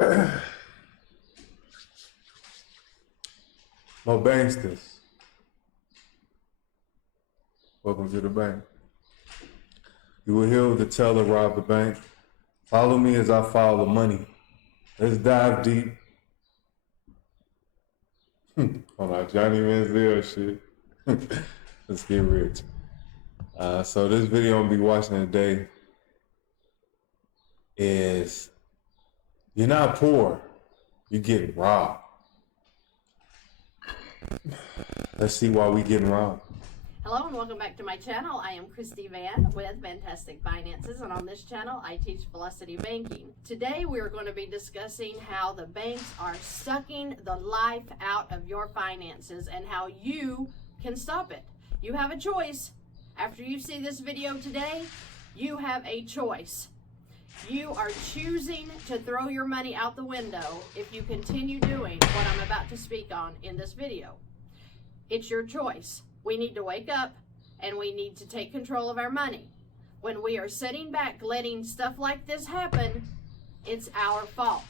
Mo Banksters, welcome to the bank. You will hear the teller rob the bank. Follow me as I follow the money. Let's dive deep. Hold on, Johnny Manziel shit. Let's get rich. So this video I'm gonna be watching today is you're not poor, you're getting robbed. Let's see why we getting robbed. Hello and welcome back to my channel. I am Christy Van with Fantastic Finances, and on this channel I teach velocity banking. Today we are going to be discussing how the banks are sucking the life out of your finances and how you can stop it. You have a choice. After you see this video today, you have a choice. You are choosing to throw your money out the window if you continue doing what I'm about to speak on in this video. It's your choice. We need to wake up and we need to take control of our money. When we are sitting back letting stuff like this happen, it's our fault.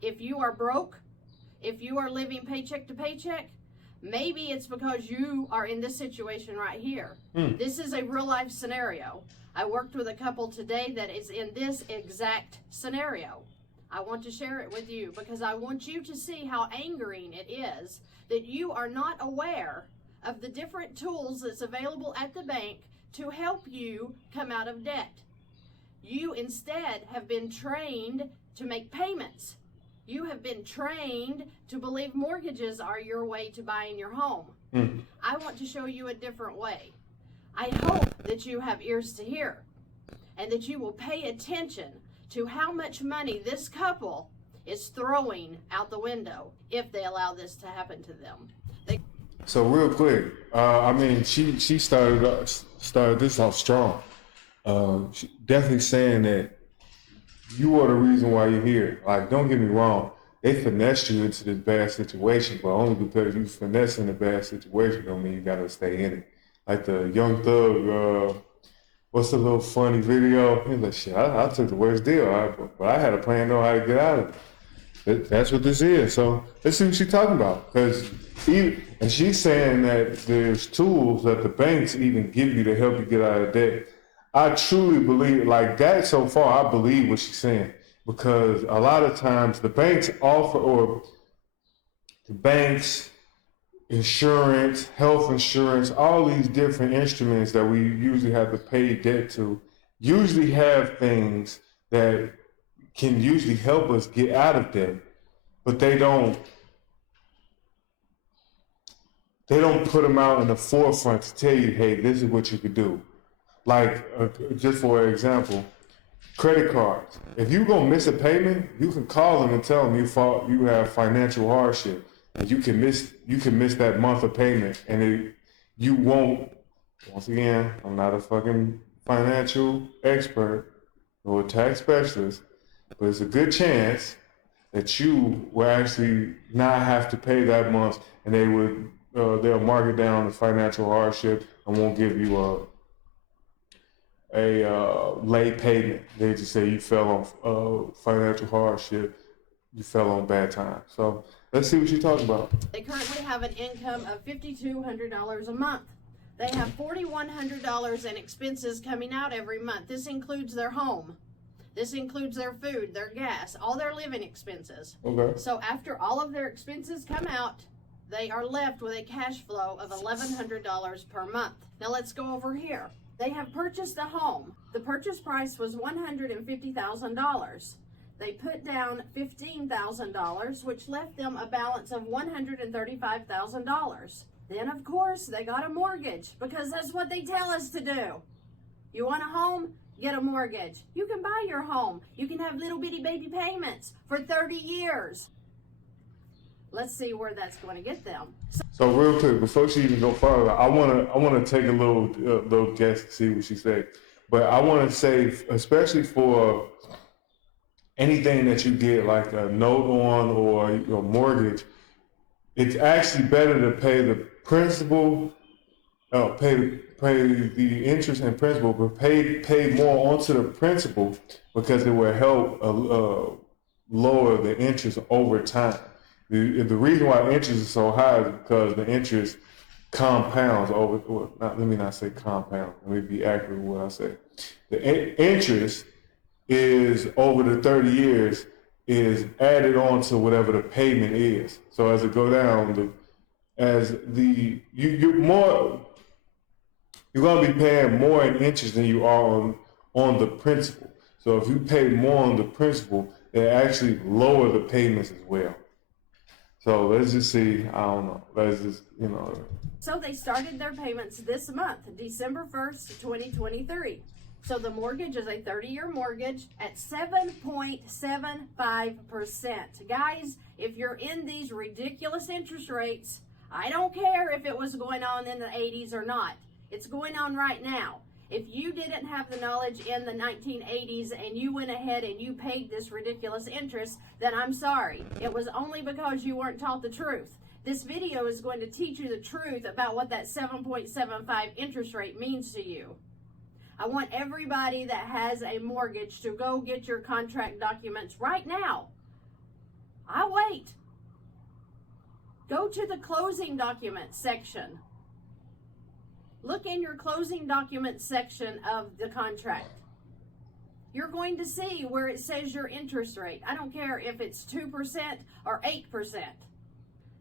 If you are broke, if you are living paycheck to paycheck, maybe it's because you are in this situation right here. This is a real life scenario. I worked with a couple today that is in this exact scenario. I want to share it with you because I want you to see how angering it is that you are not aware of the different tools that's available at the bank to help you come out of debt. You instead have been trained to make payments. You have been trained to believe mortgages are your way to buying your home. I want to show you a different way. I hope that you have ears to hear and that you will pay attention to how much money this couple is throwing out the window if they allow this to happen to them. So real quick, she started this off strong. She definitely saying that you are the reason why you're here. Like, don't get me wrong, they finessed you into this bad situation, but only because you finessing a bad situation don't mean you gotta stay in it. Like the Young Thug, what's the little funny video? He's like, shit, I took the worst deal, but I had a plan to know how to get out of it. That's what this is. So let's see what she's talking about. And she's saying that there's tools that the banks even give you to help you get out of debt. I truly believe, like that so far, I believe what she's saying. Because a lot of times the banks offer, or the banks, insurance, health insurance, all these different instruments that we usually have to pay debt to, usually have things that can usually help us get out of debt, but they don't put them out in the forefront to tell you, hey, this is what you could do. Like, just for example, credit cards. If you're gonna miss a payment, you can call them and tell them you have financial hardship, and you can miss that month of payment, and you won't. Once again, I'm not a fucking financial expert or a tax specialist, but it's a good chance that you will actually not have to pay that month, and they'll mark it down as financial hardship and won't give you a late payment. They just say you fell on financial hardship, you fell on bad times. So let's see what you're talking about. They currently have an income of $5,200 a month. They have $4,100 in expenses coming out every month. This includes their home. This includes their food, their gas, all their living expenses. Okay. So after all of their expenses come out, they are left with a cash flow of $1,100 per month. Now let's go over here. They have purchased a home. The purchase price was $150,000. They put down $15,000, which left them a balance of $135,000. Then, of course, they got a mortgage because that's what they tell us to do. You want a home? Get a mortgage. You can buy your home. You can have little bitty baby payments for 30 years. Let's see where that's going to get them. So real quick, before she even go further, I wanna take a little guess to see what she said. But I want to say, especially for anything that you get like a note on or your mortgage, it's actually better to pay the principal, pay the interest and principal, but pay more onto the principal, because it will help lower the interest over time. The reason why interest is so high is because the interest compounds over, well, let me not say compound, let me be accurate with what I say. The interest is over the 30 years is added on to whatever the payment is. So as it go down, you're gonna be paying more in interest than you are on the principal. So if you pay more on the principal, they actually lower the payments as well. So let's just see, I don't know, let's just, So they started their payments this month, December 1st, 2023. So the mortgage is a 30-year mortgage at 7.75%. Guys, if you're in these ridiculous interest rates, I don't care if it was going on in the 80s or not. It's going on right now. If you didn't have the knowledge in the 1980s and you went ahead and you paid this ridiculous interest, then I'm sorry. It was only because you weren't taught the truth. This video is going to teach you the truth about what that 7.75 interest rate means to you. I want everybody that has a mortgage to go get your contract documents right now. I'll wait. Go to the closing documents section. Look in your closing documents section of the contract. You're going to see where it says your interest rate. I don't care if it's 2% or 8%.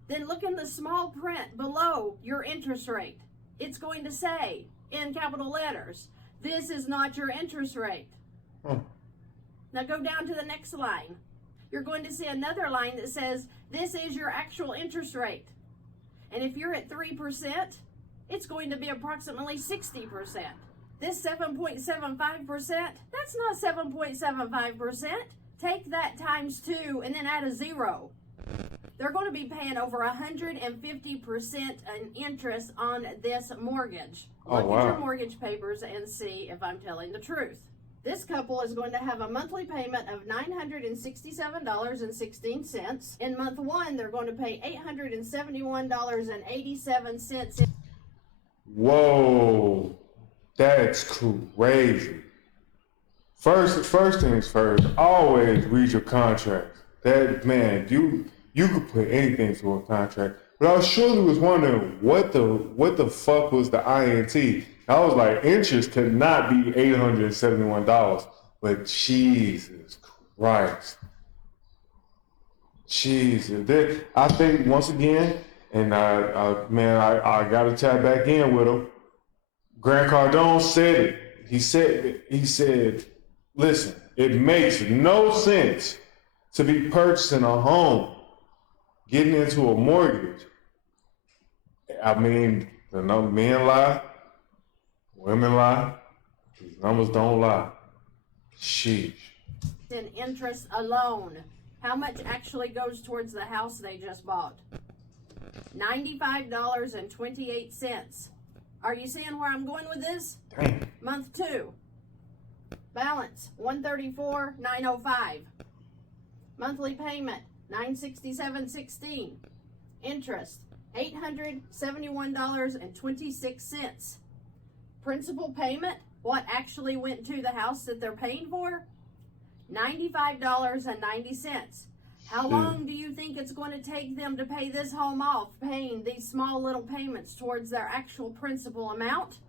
Then look in the small print below your interest rate. It's going to say in capital letters, this is not your interest rate. Now go down to the next line. You're going to see another line that says, this is your actual interest rate. And if you're at 3%, it's going to be approximately 60%. This 7.75%, that's not 7.75%. Take that times 2 and then add a 0. They're going to be paying over 150% in interest on this mortgage. Look at your mortgage papers and see if I'm telling the truth. This couple is going to have a monthly payment of $967.16. In month 1, they're going to pay $871.87. Whoa, that's crazy. First things first, always read your contract. That, man, you could put anything to a contract. But I surely was wondering what the fuck was the INT. I was like, interest could not be $871, but Jesus Christ. Jesus. I think once again, and I gotta tap back in with him. Grant Cardone said it. He said, listen, it makes no sense to be purchasing a home, getting into a mortgage. I mean, the men lie, women lie, these numbers don't lie. Sheesh. In interest alone, how much actually goes towards the house they just bought? $95.28. Are you seeing where I'm going with this? Dang. Month 2. Balance $134,905. Monthly payment $967.16. Interest $871.26. Principal payment, what actually went to the house that they're paying for? $95.90. How long do you think it's going to take them to pay this home off, paying these small little payments towards their actual principal amount?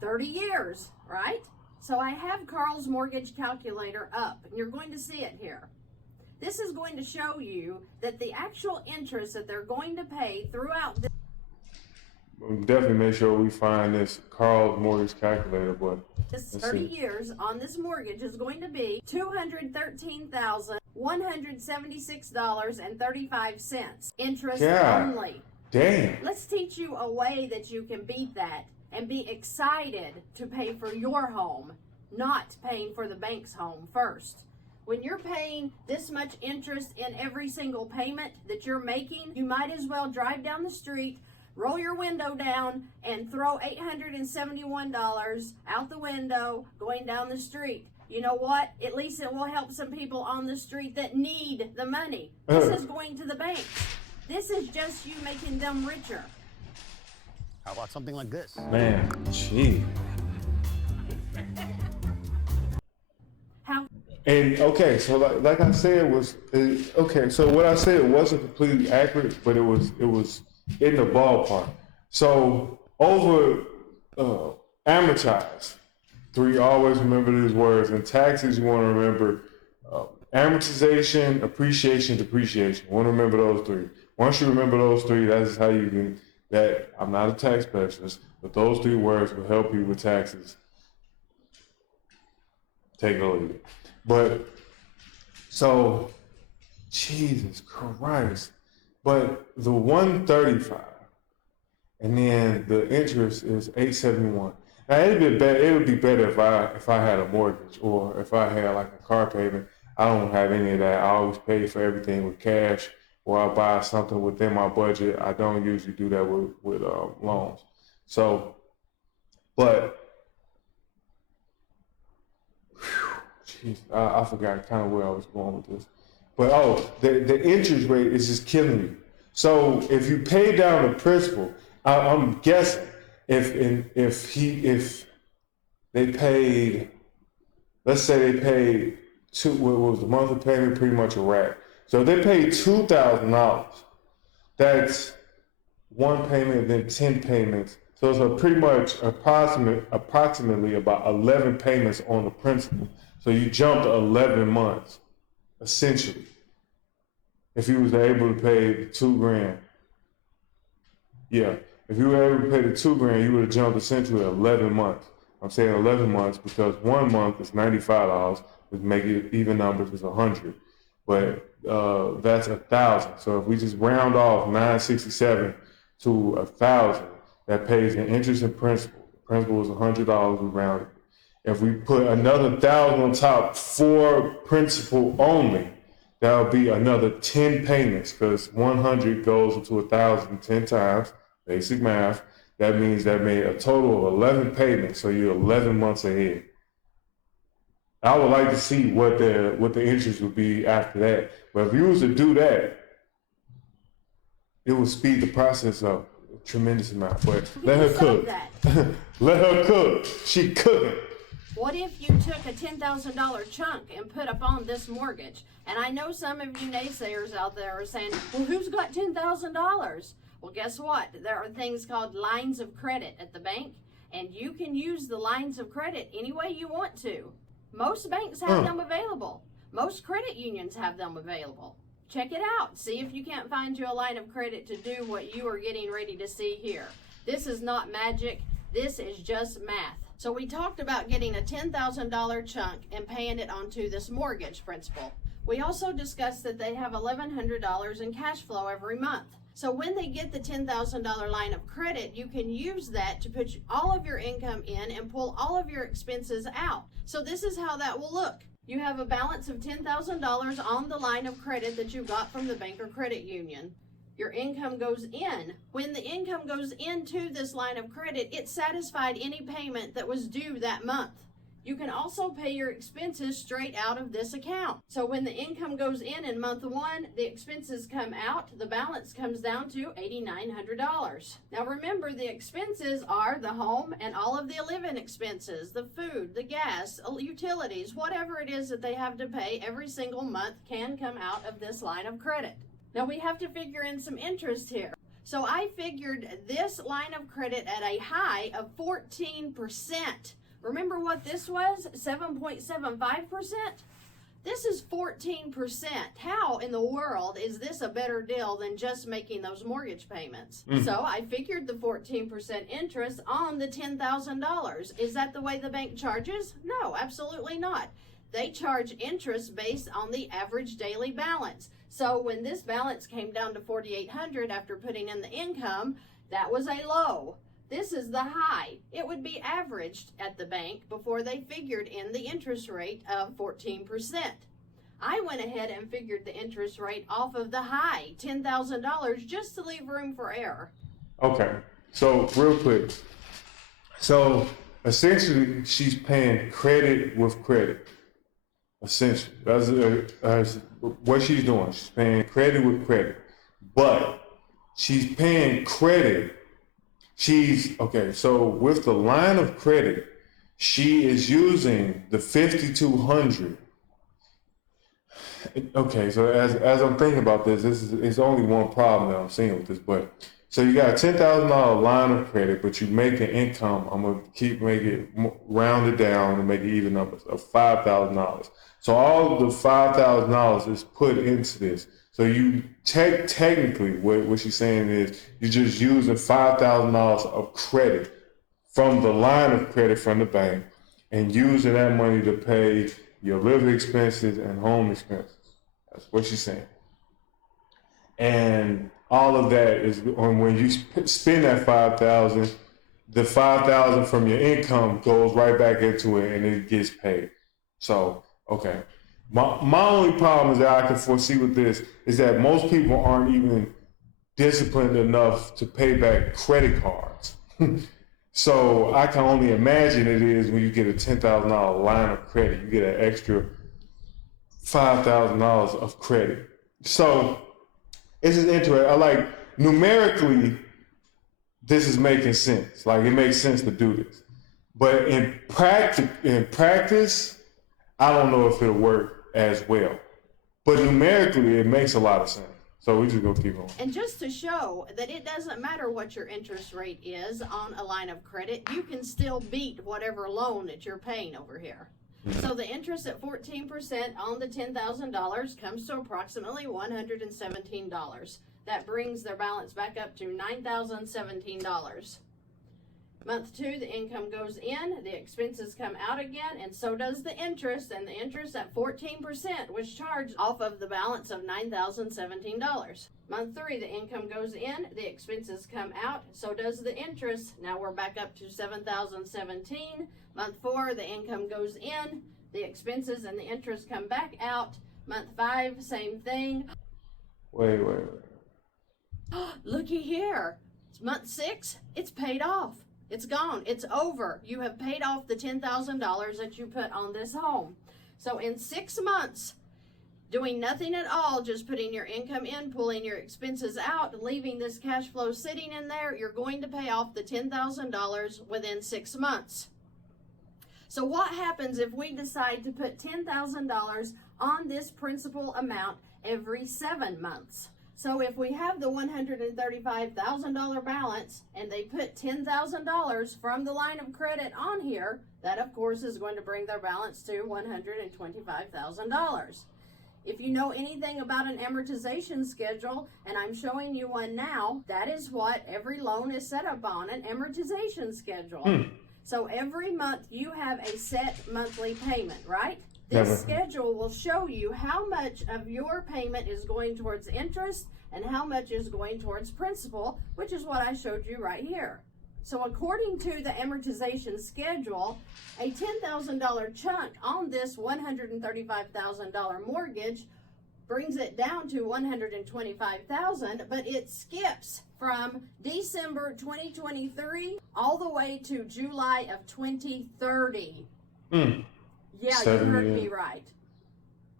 30 years, right? So I have Carl's mortgage calculator up, and you're going to see it here. This is going to show you that the actual interest that they're going to pay throughout this. Definitely make sure we find this Carl's mortgage calculator, but this 30 years on this mortgage is going to be $213,176.35. Interest only. Damn. Let's teach you a way that you can beat that and be excited to pay for your home, not paying for the bank's home first. When you're paying this much interest in every single payment that you're making, you might as well drive down the street, roll your window down, and throw $871 out the window going down the street. You know what? At least it will help some people on the street that need the money. This is going to the bank. This is just you making them richer. How about something like this? Man, gee. And okay, so like I said was okay. So what I said wasn't completely accurate, but it was in the ballpark. So over amortized, three, always remember these words. In taxes, you want to remember amortization, appreciation, depreciation. You want to remember those three. Once you remember those three, that's how you can. That I'm not a tax specialist, but those three words will help you with taxes. Take it or leave it. But so, Jesus Christ. But the 135, and then the interest is 871. Now it would be better if I had a mortgage or if I had like a car payment. I don't have any of that. I always pay for everything with cash, or I buy something within my budget. I don't usually do that with loans. So, but jeez, I forgot kind of where I was going with this. But the interest rate is just killing you. So if you pay down the principal, I'm guessing if they paid, let's say they paid what was the monthly payment, pretty much a wrap. So if they paid $2,000, that's one payment and then 10 payments. So it's a pretty much approximately about 11 payments on the principal. So you jumped 11 months, essentially. If you was able to pay $2,000. Yeah, if you were able to pay the $2,000, you would have jumped essentially 11 months. I'm saying 11 months because 1 month is $95, which make it even numbers is 100. But that's 1,000. So if we just round off 967 to 1,000, that pays the interest and principal. The principal is $100, we round it. If we put another 1,000 on top for principal only, that would be another 10 payments because 100 goes into 1,000 10 times, basic math. That means that made a total of 11 payments, so you're 11 months ahead. I would like to see what the interest would be after that. But if you was to do that, it would speed the process up a tremendous amount. But let her cook. Let her cook. She cooking. What if you took a $10,000 chunk and put up on this mortgage? And I know some of you naysayers out there are saying, well, who's got $10,000? Well, guess what? There are things called lines of credit at the bank, and you can use the lines of credit any way you want to. Most banks have them available. Most credit unions have them available. Check it out. See if you can't find you a line of credit to do what you are getting ready to see here. This is not magic. This is just math. So we talked about getting a $10,000 chunk and paying it onto this mortgage principal. We also discussed that they have $1,100 in cash flow every month. So when they get the $10,000 line of credit, you can use that to put all of your income in and pull all of your expenses out. So this is how that will look. You have a balance of $10,000 on the line of credit that you got from the bank or credit union. Your income goes in. When the income goes into this line of credit, it satisfied any payment that was due that month. You can also pay your expenses straight out of this account. So when the income goes in month one, the expenses come out, the balance comes down to $8,900. Now remember, the expenses are the home and all of the living expenses, the food, the gas, utilities, whatever it is that they have to pay every single month can come out of this line of credit. Now we have to figure in some interest here. So I figured this line of credit at a high of 14%. Remember what this was? 7.75%? This is 14%. How in the world is this a better deal than just making those mortgage payments? So I figured the 14% interest on the $10,000. Is that the way the bank charges? No, absolutely not. They charge interest based on the average daily balance. So when this balance came down to $4,800 after putting in the income, that was a low. This is the high. It would be averaged at the bank before they figured in the interest rate of 14%. I went ahead and figured the interest rate off of the high, $10,000, just to leave room for error. Okay, so real quick. So essentially, she's paying credit with credit. Essentially, that's what she's doing. She's paying credit with credit. But she's paying credit. So with the line of credit, she is using the $5,200 Okay, so as I'm thinking about this, it's only one problem that I'm seeing with this. But so you got a $10,000 line of credit, but you make an income. I'm gonna make it rounded down and make it even numbers of $5,000. So all of the $5,000 is put into this. So you technically, what she's saying is you're just using $5,000 of credit from the line of credit from the bank and using that money to pay your living expenses and home expenses. That's what she's saying. And all of that is when you spend that 5,000, the 5,000 from your income goes right back into it and it gets paid. So, okay. My only problem is that I can foresee with this is that most people aren't even disciplined enough to pay back credit cards. So I can only imagine it is when you get a $10,000 line of credit, you get an extra $5,000 of credit. So this is interesting. I like numerically, this is making sense. Like it makes sense to do this, but in practice, I don't know if it'll work as well. But numerically, it makes a lot of sense. So we just gonna keep on. And just to show that it doesn't matter what your interest rate is on a line of credit, you can still beat whatever loan that you're paying over here. So the interest at 14% on the $10,000 comes to approximately $117. That brings their balance back up to $9,017. Month 2, the income goes in, the expenses come out again, and so does the interest, and the interest at 14% was charged off of the balance of $9,017. Month 3, the income goes in, the expenses come out, so does the interest. Now we're back up to $7,017. Month 4, the income goes in, the expenses and the interest come back out. Month 5, same thing. Wait. Looky here. Month 6, it's paid off. It's gone. It's over. You have paid off the $10,000 that you put on this home. So in 6 months, doing nothing at all, just putting your income in, pulling your expenses out, leaving this cash flow sitting in there, you're going to pay off the $10,000 within 6 months. So what happens if we decide to put $10,000 on this principal amount every 7 months? So if we have the $135,000 balance and they put $10,000 from the line of credit on here, that of course is going to bring their balance to $125,000. If you know anything about an amortization schedule, and I'm showing you one now, that is what every loan is set up on, an amortization schedule. So every month you have a set monthly payment, right? This schedule will show you how much of your payment is going towards interest and how much is going towards principal, which is what I showed you right here. So according to the amortization schedule, a $10,000 chunk on this $135,000 mortgage brings it down to $125,000, but it skips from December 2023 all the way to July of 2030. Yeah, 7 you heard years. me right.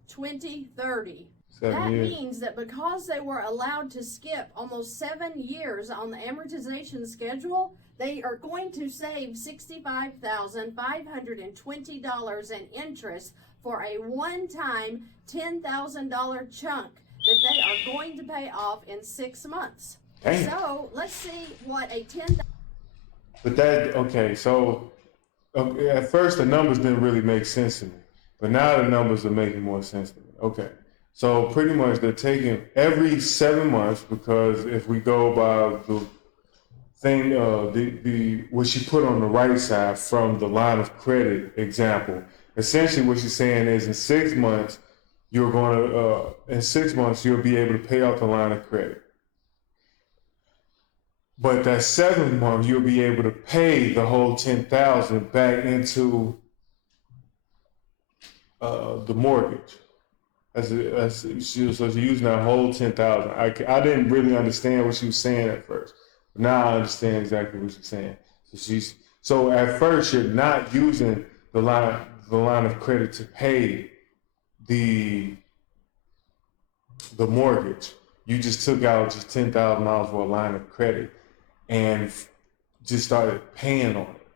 2030. 7 That years. means that because they were allowed to skip almost 7 years on the amortization schedule, they are going to save $65,520 in interest for a one-time $10,000 chunk that they are going to pay off in 6 months. Damn. So let's see what a $10,000. But that, okay, so at first the numbers didn't really make sense to me, but now the numbers are making more sense to me. Okay, so pretty much they're taking every 7 months, because if we go by the thing, the what she put on the right side from the line of credit example, essentially what she's saying is in 6 months, you're going to, in 6 months, you'll be able to pay off the line of credit. But that 7th month, you'll be able to pay the whole $10,000 back into the mortgage. So she's using that whole $10,000. I didn't really understand what she was saying at first, but now I understand exactly what she's saying. So at first you're not using the line of credit to pay the mortgage. You just took out just $10,000 for a line of credit and just started paying on it.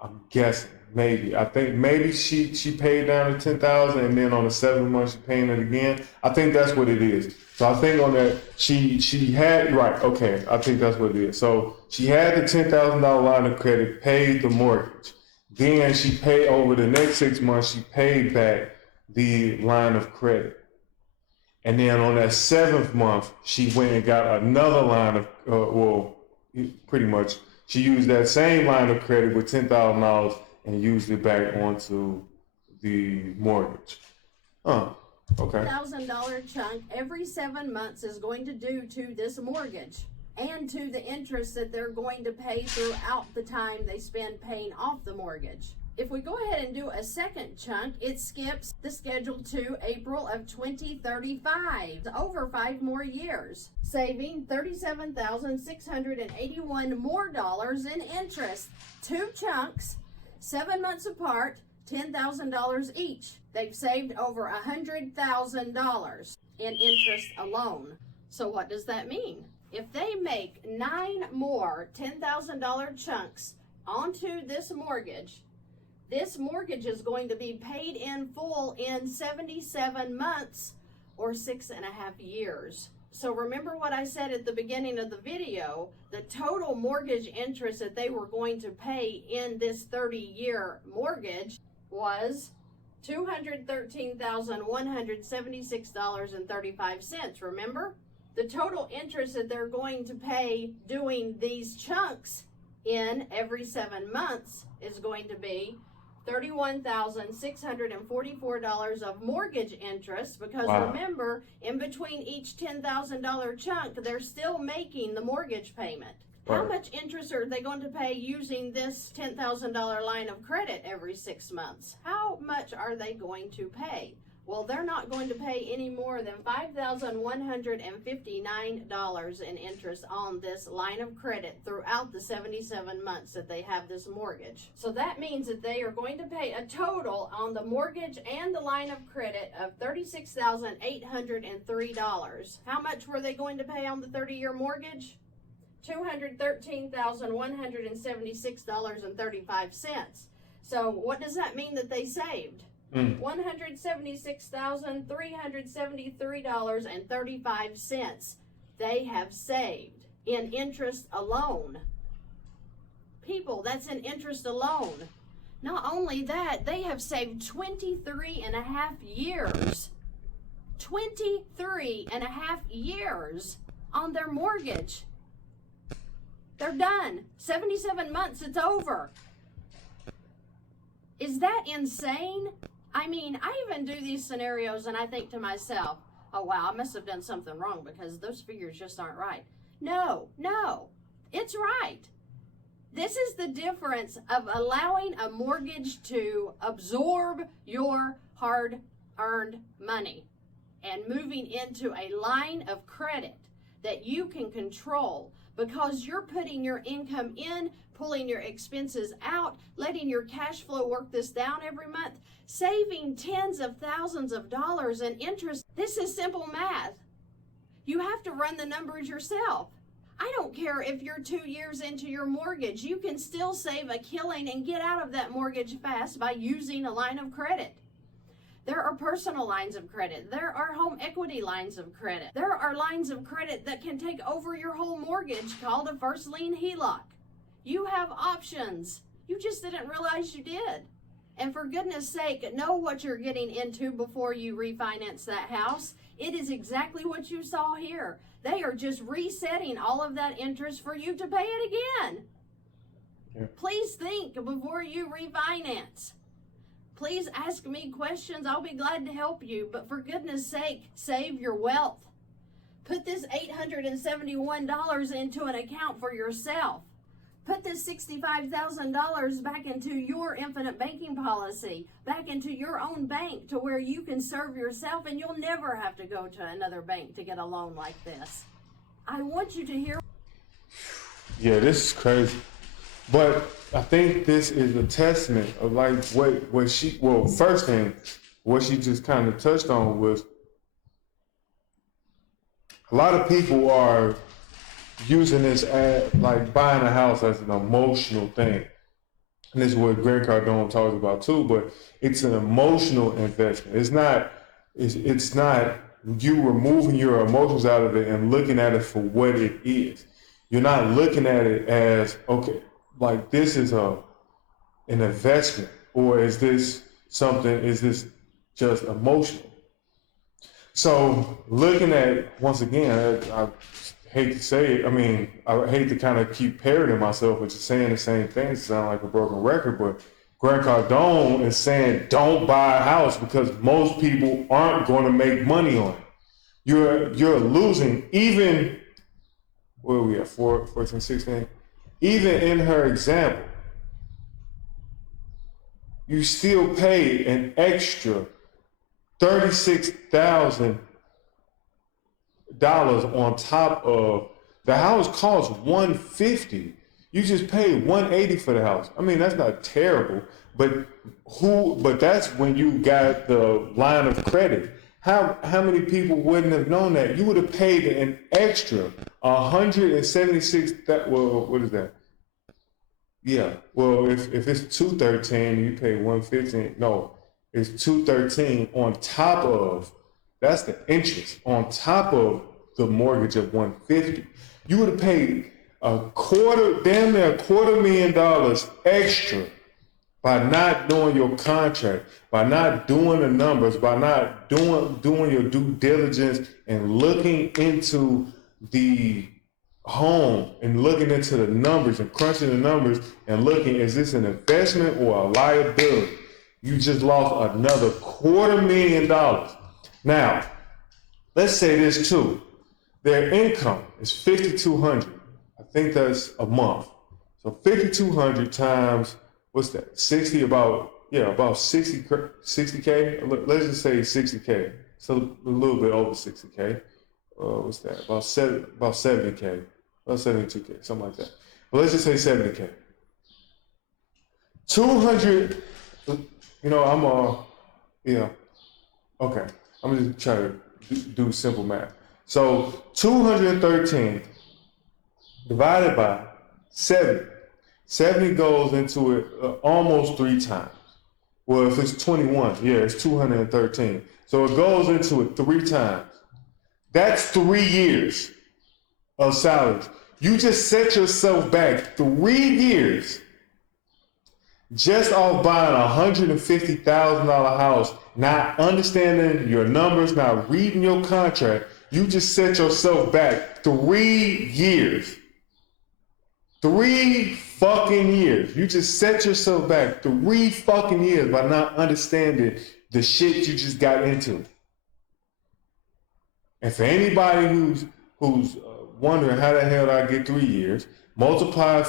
I'm guessing. Maybe. I think maybe she paid down to 10,000 and then on the 7th month she paying it again. I think that's what it is. So I think on that she had right, okay, I think that's what it is. So she had the $10,000 line of credit, paid the mortgage. Then she paid over the next 6 months, she paid back the line of credit. And then on that 7th month, she went and got another line of, pretty much, she used that same line of credit with $10,000 and used it back onto the mortgage. Okay. $1,000 chunk every 7 months is going to do to this mortgage and to the interest that they're going to pay throughout the time they spend paying off the mortgage. If we go ahead and do a second chunk, it skips the schedule to April of 2035, over 5 more years, saving $37,681 more dollars in interest. 2 chunks, 7 months apart, $10,000 each. They've saved over $100,000 in interest alone. So what does that mean? If they make 9 more $10,000 chunks onto this mortgage is going to be paid in full in 77 months or 6.5 years. So remember what I said at the beginning of the video, the total mortgage interest that they were going to pay in this 30-year mortgage was $213,176.35. Remember? The total interest that they're going to pay doing these chunks in every 7 months is going to be $31,644 of mortgage interest, because remember, in between each $10,000 chunk, they're still making the mortgage payment. Right. How much interest are they going to pay using this $10,000 line of credit every 6 months? How much are they going to pay? Well, they're not going to pay any more than $5,159 in interest on this line of credit throughout the 77 months that they have this mortgage. So that means that they are going to pay a total on the mortgage and the line of credit of $36,803. How much were they going to pay on the 30-year mortgage? $213,176.35. So what does that mean that they saved? $176,373.35 they have saved in interest alone. People, that's in interest alone. Not only that, they have saved 23.5 years. 23.5 years on their mortgage. They're done. 77 months, it's over. Is that insane? I mean, I even do these scenarios and I think to myself, oh wow, I must have done something wrong because those figures just aren't right. No, it's right. This is the difference of allowing a mortgage to absorb your hard-earned money and moving into a line of credit that you can control, because you're putting your income in, pulling your expenses out, letting your cash flow work this down every month, saving tens of thousands of dollars in interest. This is simple math. You have to run the numbers yourself. I don't care if you're 2 years into your mortgage, you can still save a killing and get out of that mortgage fast by using a line of credit. There are personal lines of credit. There are home equity lines of credit. There are lines of credit that can take over your whole mortgage called a first lien HELOC. You have options. You just didn't realize you did. And for goodness sake, know what you're getting into before you refinance that house. It is exactly what you saw here. They are just resetting all of that interest for you to pay it again. Yeah. Please think before you refinance. Please ask me questions. I'll be glad to help you. But for goodness sake, save your wealth. Put this $871 into an account for yourself. Put this $65,000 back into your infinite banking policy, back into your own bank to where you can serve yourself and you'll never have to go to another bank to get a loan like this. I want you to hear. Yeah, this is crazy. But I think this is a testament of like what she, well, first thing, what she just kind of touched on was a lot of people are using this as like buying a house as an emotional thing. and this is what Grant Cardone talks about too, but it's an emotional investment. It's not you removing your emotions out of it and looking at it for what it is. You're not looking at it as, okay, like this is an investment, or is this just emotional? So looking at, once again, I hate to say it, I mean, I hate to kind of keep parroting myself, but just saying the same things sound like a broken record, but Grant Cardone is saying don't buy a house because most people aren't going to make money on it. You're losing, even, where are we at, 14, 16? Even in her example, you still pay an extra $36,000 on top of the house costs $150. You just paid $180 for the house. I mean, that's not terrible, but that's when you got the line of credit. How many people wouldn't have known that? You would have paid an extra 176. Well, what is that? Yeah. Well, if it's 213, you pay 115. No, it's 213 on top of, that's the interest on top of the mortgage of 150. You would have paid damn near $250,000 extra by not doing your contract, by not doing the numbers, by not doing your due diligence and looking into the home and looking into the numbers and crunching the numbers and looking, is this an investment or a liability? You just lost another $250,000. Now, let's say this too. Their income is $5,200. I think that's a month. So $5,200 times, what's that? 60, about 60K. Let's just say 60K. So a little bit over 60K. What's that? About 70K. About 72K, something like that. But let's just say 70K. 200, okay. I'm gonna just try to do simple math. So 213 divided by 70. 70 goes into it almost 3 times. Well, if it's 21, yeah, it's 213. So it goes into it 3 times. That's 3 years of salaries. You just set yourself back 3 years just off buying a $150,000 house, not understanding your numbers, not reading your contract. You just set yourself back 3 years. 3 fucking years. You just set yourself back 3 fucking years by not understanding the shit you just got into. And for anybody who's wondering how the hell did I get 3 years, multiply, I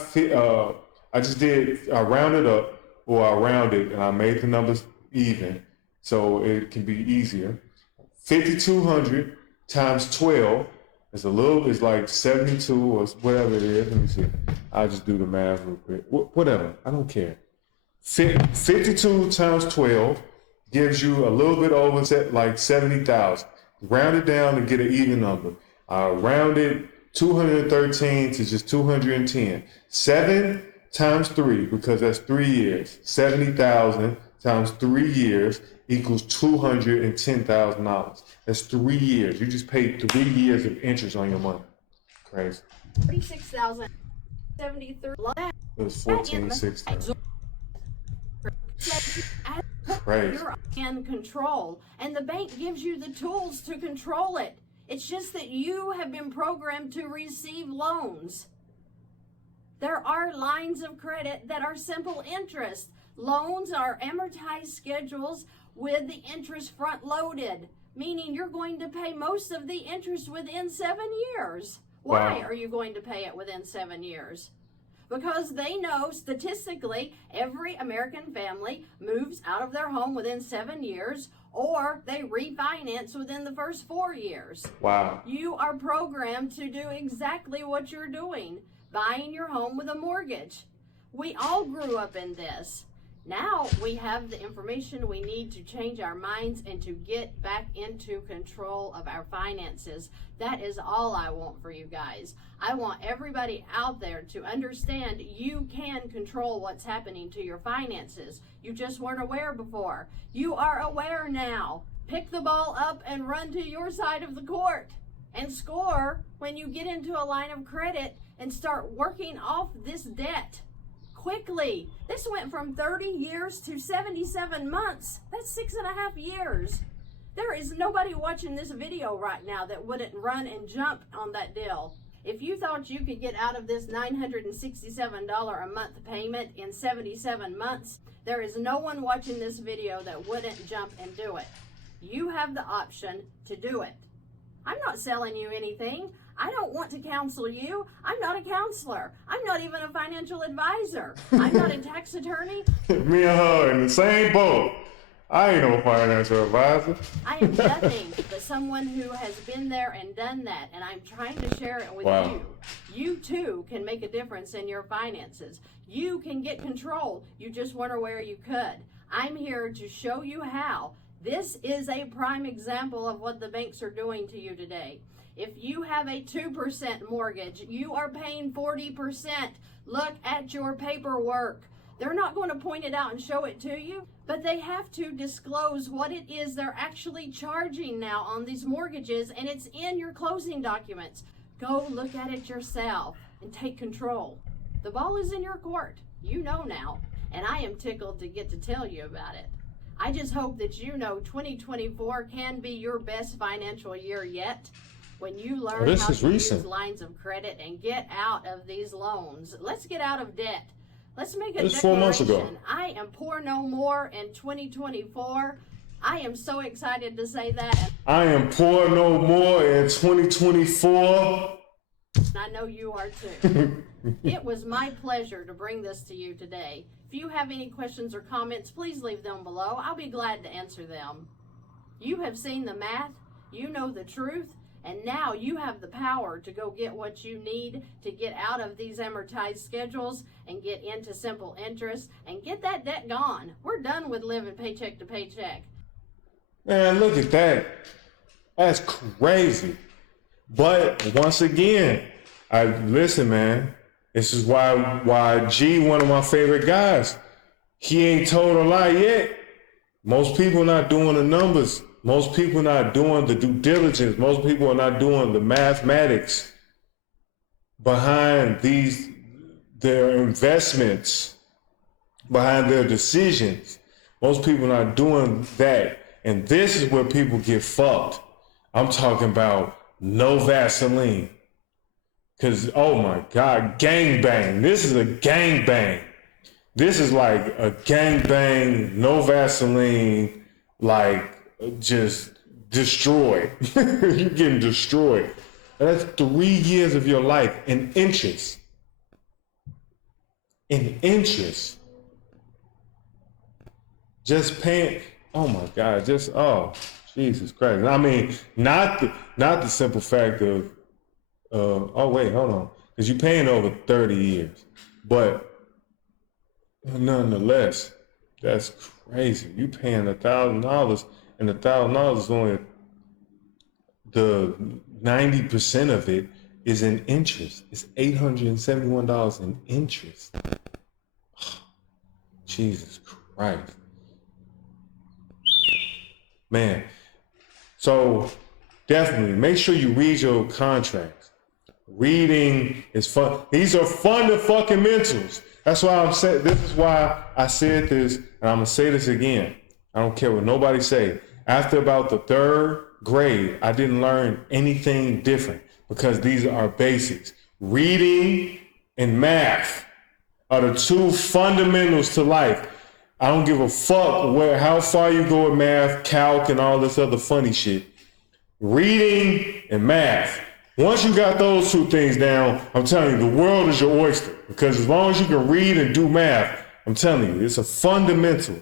rounded up, or I rounded and I made the numbers even so it can be easier. 5,200 times 12 is like 72 or whatever it is. Let me see. I'll just do the math real quick. Whatever, I don't care. 52 times 12 gives you a little bit over like 70,000. Round it down to get an even number. I rounded 213 to just 210. 7 times 3, because that's 3 years. 70,000 times 3 years equals $210,000. That's 3 years. You just paid 3 years of interest on your money. Crazy. 36,073. It was 14, 16. Crazy. You're in control, and the bank gives you the tools to control it. It's just that you have been programmed to receive loans. There are lines of credit that are simple interest. Loans are amortized schedules with the interest front loaded, meaning you're going to pay most of the interest within 7 years. Why are you going to pay it within 7 years? Because they know statistically every American family moves out of their home within 7 years, or they refinance within the first 4 years. Wow. You are programmed to do exactly what you're doing, buying your home with a mortgage. We all grew up in this. Now we have the information we need to change our minds and to get back into control of our finances. That is all I want for you guys. I want everybody out there to understand you can control what's happening to your finances. You just weren't aware before. You are aware now. Pick the ball up and run to your side of the court and score when you get into a line of credit and start working off this debt. Quickly. This went from 30 years to 77 months. That's 6.5 years. There is nobody watching this video right now that wouldn't run and jump on that deal. If you thought you could get out of this $967 a month payment in 77 months, there is no one watching this video that wouldn't jump and do it. You have the option to do it. I'm not selling you anything. I don't want to counsel you. I'm not a counselor. I'm not even a financial advisor. I'm not a tax attorney. Me and her in the same boat. I ain't no financial advisor. I am nothing but someone who has been there and done that, and I'm trying to share it with Wow. you. You too can make a difference in your finances. You can get control. You just weren't aware you could. I'm here to show you how. This is a prime example of what the banks are doing to you today. If you have a 2% mortgage, you are paying 40%. Look at your paperwork. They're not going to point it out and show it to you, but they have to disclose what it is they're actually charging now on these mortgages, and it's in your closing documents. Go look at it yourself and take control. The ball is in your court. You know now, and I am tickled to get to tell you about it. I just hope that you know 2024 can be your best financial year yet. When you learn this how is to recent. use lines of credit and get out of these loans. Let's get out of debt. Let's make a This is 4 months ago. declaration. I am poor no more in 2024. I am so excited to say that. I am poor no more in 2024. And I know you are too. It was my pleasure to bring this to you today. If you have any questions or comments, please leave them below. I'll be glad to answer them. You have seen the math, you know the truth, and now you have the power to go get what you need to get out of these amortized schedules and get into simple interest and get that debt gone. We're done with living paycheck to paycheck. Man, look at that. That's crazy. But once again, listen, man. This is why G, one of my favorite guys, he ain't told a lie yet. Most people not doing the numbers. Most people not doing the due diligence. Most people are not doing the mathematics behind their investments, behind their decisions. Most people not doing that. And this is where people get fucked. I'm talking about no Vaseline. Cause, oh my God, gangbang. This is a gangbang. This is like a gangbang, no Vaseline, like just destroyed. You're getting destroyed. And that's 3 years of your life in interest. In interest. Just paying, oh my God, Jesus Christ. I mean, not the simple fact of, oh wait, hold on. Because you're paying over 30 years. But nonetheless, that's crazy. You paying $1,000, and $1,000 is only the 90% of it is in interest. It's $871 in interest. Jesus Christ. Man. So definitely make sure you read your contracts. Reading is fun. These are fundamentals. That's why I'm saying, this is why I said this, and I'm gonna say this again. I don't care what nobody say. After about the 3rd grade, I didn't learn anything different because these are basics. Reading and math are the 2 fundamentals to life. I don't give a fuck how far you go with math, calc, and all this other funny shit. Reading and math. Once you got those 2 things down, I'm telling you, the world is your oyster. Because as long as you can read and do math, I'm telling you, it's a fundamental.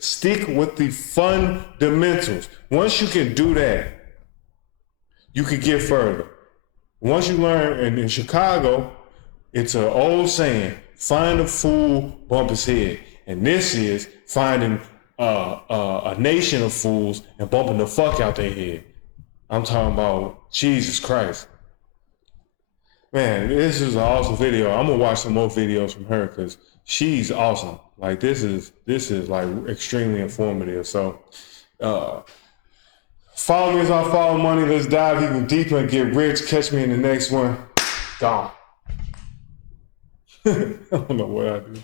Stick with the fundamentals. Once you can do that, you can get further. Once you learn, in Chicago, it's an old saying, find a fool, bump his head. And this is finding a nation of fools and bumping the fuck out their head. I'm talking about Jesus Christ. Man, this is an awesome video. I'm gonna watch some more videos from her because she's awesome. Like this is like extremely informative. So follow me as I follow money. Let's dive even deeper and get rich. Catch me in the next one. Gone. I don't know what I do.